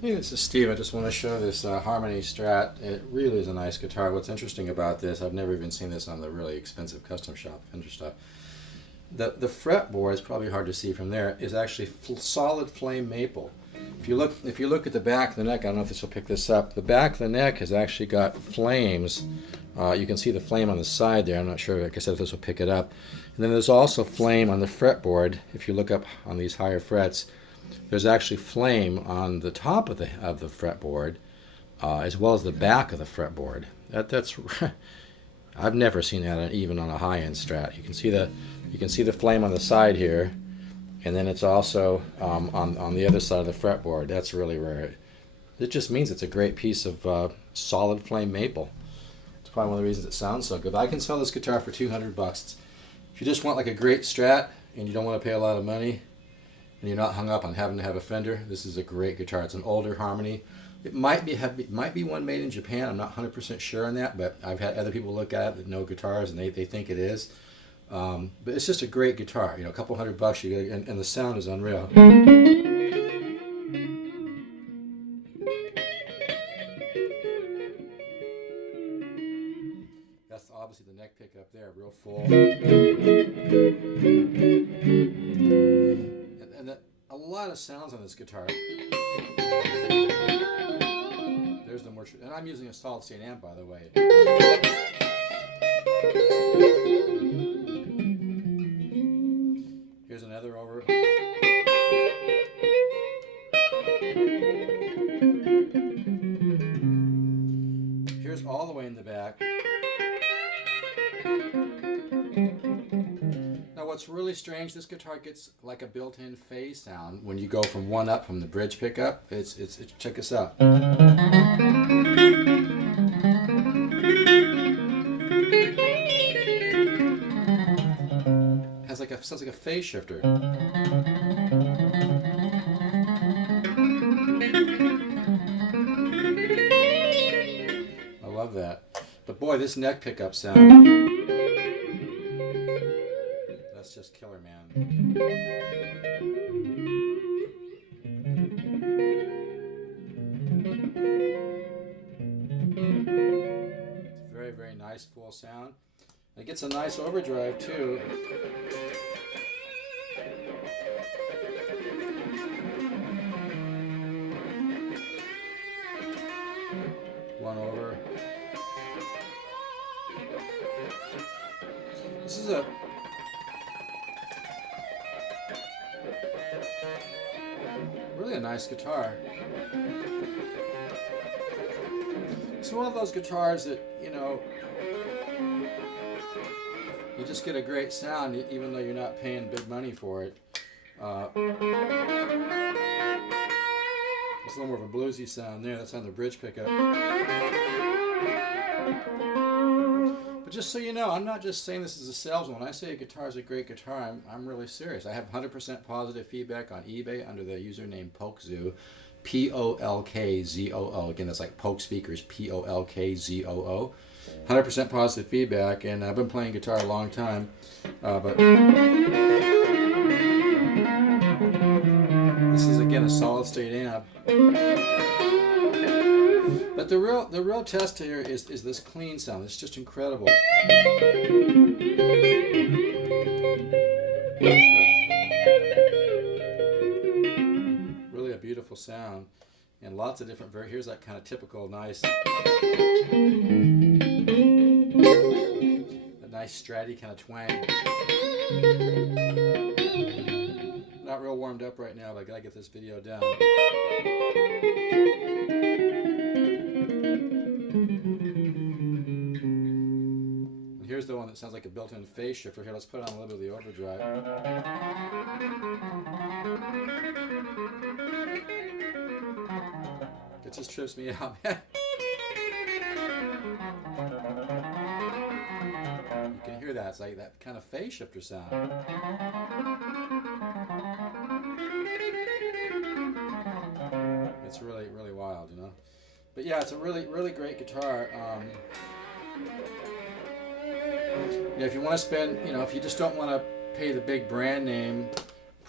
Hey, this is Steve. I just want to show this Harmony Strat. It really is a nice guitar. What's interesting about this, I've never even seen this on the really expensive custom shop Fender stuff. The fretboard, it's probably hard to see from there, is actually solid flame maple. If you look at the back of the neck, I don't know if this will pick this up. The back of the neck has actually got flames. You can see the flame on the side there. I'm not sure, like I said, if this will pick it up. And then there's also flame on the fretboard. If you look up on these higher frets, there's actually flame on the top of the fretboard, as well as the back of the fretboard. That's I've never seen that even on a high-end Strat. You can see the flame on the side here, and then it's also on the other side of the fretboard. That's really rare. It just means it's a great piece of solid flame maple. It's probably one of the reasons it sounds so good. But I can sell this guitar for $200. If you just want like a great Strat and you don't want to pay a lot of money, and you're not hung up on having to have a Fender, this is a great guitar. It's an older Harmony. It might be one made in Japan. I'm not 100% sure on that, but I've had other people look at it that know guitars, and they think it is. But it's just a great guitar. You know, a couple $100 you get, and the sound is unreal. That's obviously the neck pickup there, real full. A lot of sounds on this guitar. There's the more, and I'm using a solid state amp, by the way. Here's another over. Here's all the way in the back. What's really strange, this guitar gets like a built-in phase sound when you go from one up from the bridge pickup. It's check this out. Sounds like a phase shifter. I love that. But boy, this neck pickup sound. That's just killer, man. It's very, very nice full sound. It gets a nice overdrive too. One over. This is a really a nice guitar. It's one of those guitars that, you know, you just get a great sound even though you're not paying big money for it. It's a little more of a bluesy sound there. That's on the bridge pickup. But just so you know, I'm not just saying this as a salesman. When I say a guitar is a great guitar, I'm really serious. I have 100% positive feedback on eBay under the username Polkzoo, Polkzoo. Again, that's like Polk Speakers, Polkzoo. 100% positive feedback, and I've been playing guitar a long time. But this is again a solid state amp. But the real test here is this clean sound. It's just incredible. Really a beautiful sound, and lots of different. Here's that kind of typical nice, a nice stratty kind of twang. Not real warmed up right now, but I gotta get this video done. And here's the one that sounds like a built-in phase shifter. Here, let's put on a little bit of the overdrive. It just trips me out, man. You can hear that. It's like that kind of phase shifter sound. It's really, really wild, you know. But yeah, it's a really, really great guitar. If you want to spend, if you just don't want to pay the big brand name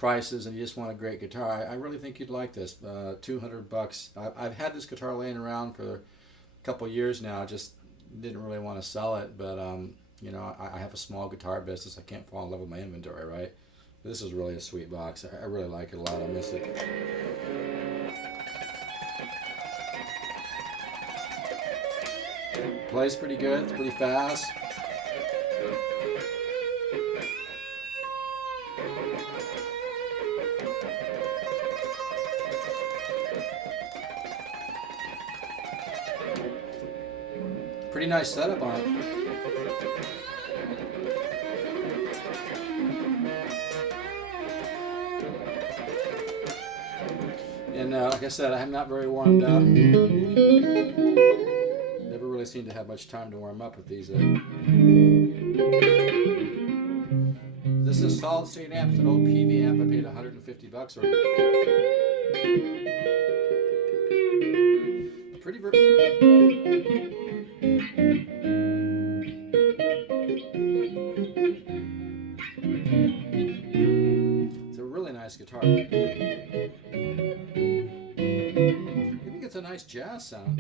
prices and you just want a great guitar, I really think you'd like this. $200. I've had this guitar laying around for a couple years now. Just didn't really want to sell it, but you know, I have a small guitar business. I can't fall in love with my inventory, right? But this is really a sweet box. I really like it a lot. I miss it. Plays pretty good. It's pretty fast. Pretty nice setup on it. And like I said, I'm not very warmed up. Never really seem to have much time to warm up with these. This is a solid state amp. It's an old PV amp. I paid $150 for it. Pretty It's a really nice guitar. I think it's a nice jazz sound.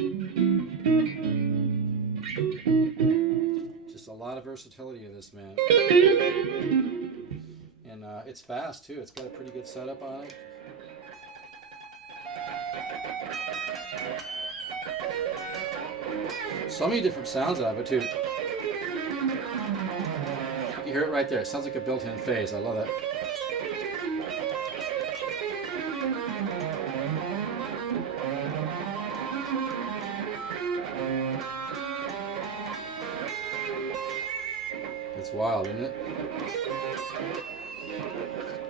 Just a lot of versatility in this, man. And it's fast too. It's got a pretty good setup on it. So many different sounds out of it too. You hear it right there. It sounds like a built-in phase. I love that. It's wild, isn't it?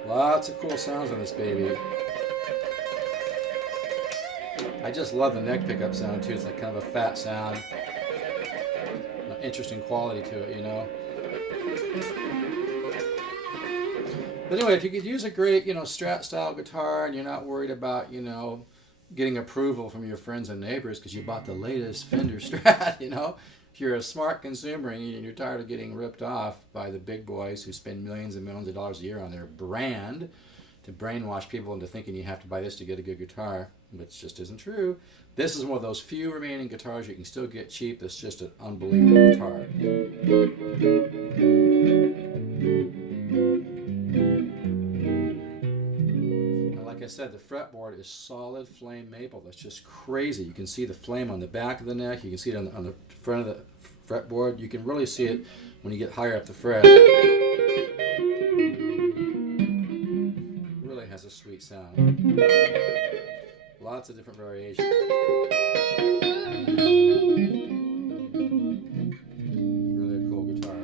Lots of cool sounds on this baby. I just love the neck pickup sound too. It's like kind of a fat sound. Interesting quality to it, you know. But anyway, if you could use a great, you know, Strat style guitar and you're not worried about, you know, getting approval from your friends and neighbors because you bought the latest Fender Strat, you know. If you're a smart consumer and you're tired of getting ripped off by the big boys who spend millions and millions of dollars a year on their brand to brainwash people into thinking you have to buy this to get a good guitar, which just isn't true. This is one of those few remaining guitars you can still get cheap. That's just an unbelievable guitar. Now, like I said, the fretboard is solid flame maple. That's just crazy. You can see the flame on the back of the neck. You can see it on the front of the fretboard. You can really see it when you get higher up the fret. Really has a sweet sound. Lots of different variations. Really a cool guitar.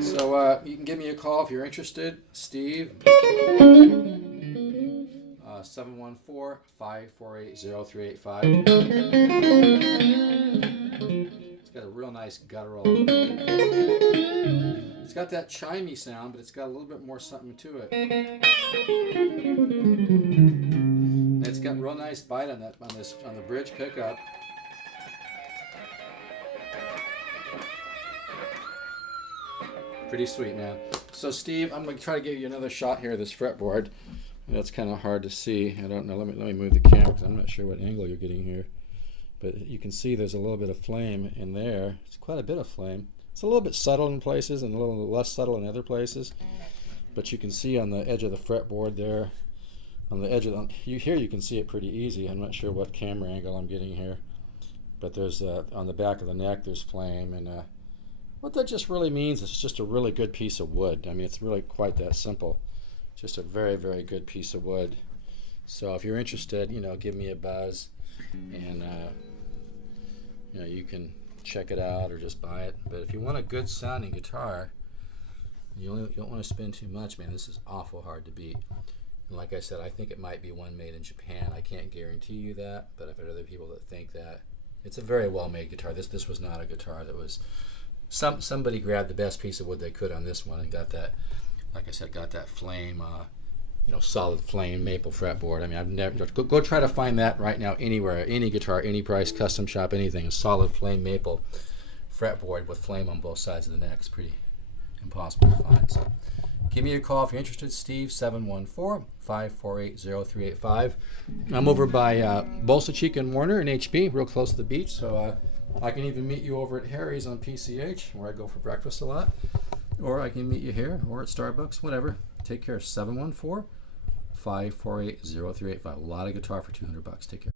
So you can give me a call if you're interested. Steve, 714-548-0385. It's got a real nice guttural. It's got that chimey sound, but it's got a little bit more something to it. And it's got real nice bite on that on the bridge pickup. Pretty sweet, man. So Steve, I'm going to try to give you another shot here of this fretboard. That's kind of hard to see. I don't know. Let me move the camera because I'm not sure what angle you're getting here. But you can see there's a little bit of flame in there. It's quite a bit of flame. It's a little bit subtle in places and a little less subtle in other places. But you can see on the edge of the fretboard there, on the edge of here you can see it pretty easy. I'm not sure what camera angle I'm getting here. But there's on the back of the neck there's flame, and what that just really means is it's just a really good piece of wood. I mean, it's really quite that simple. Just a very, very good piece of wood. So if you're interested, you know, give me a buzz, and you know, you can check it out or just buy it. But if you want a good sounding guitar, you don't want to spend too much, man. This is awful hard to beat. And like I said, I think it might be one made in Japan. I can't guarantee you that, but I've had other people that think that. It's a very well-made guitar. This was not a guitar that was. Somebody grabbed the best piece of wood they could on this one and got that, like I said, got that flame, solid flame maple fretboard. I mean, I've never go try to find that right now anywhere, any guitar, any price, custom shop, anything. A solid flame maple fretboard with flame on both sides of the neck is pretty impossible to find. So give me a call if you're interested. Steve, 714-548-0385. I'm over by Bolsa Chica and Warner in HB, real close to the beach. So I can even meet you over at Harry's on PCH, where I go for breakfast a lot. Or I can meet you here or at Starbucks, whatever. Take care. 714-548-0385. A lot of guitar for $200. Take care.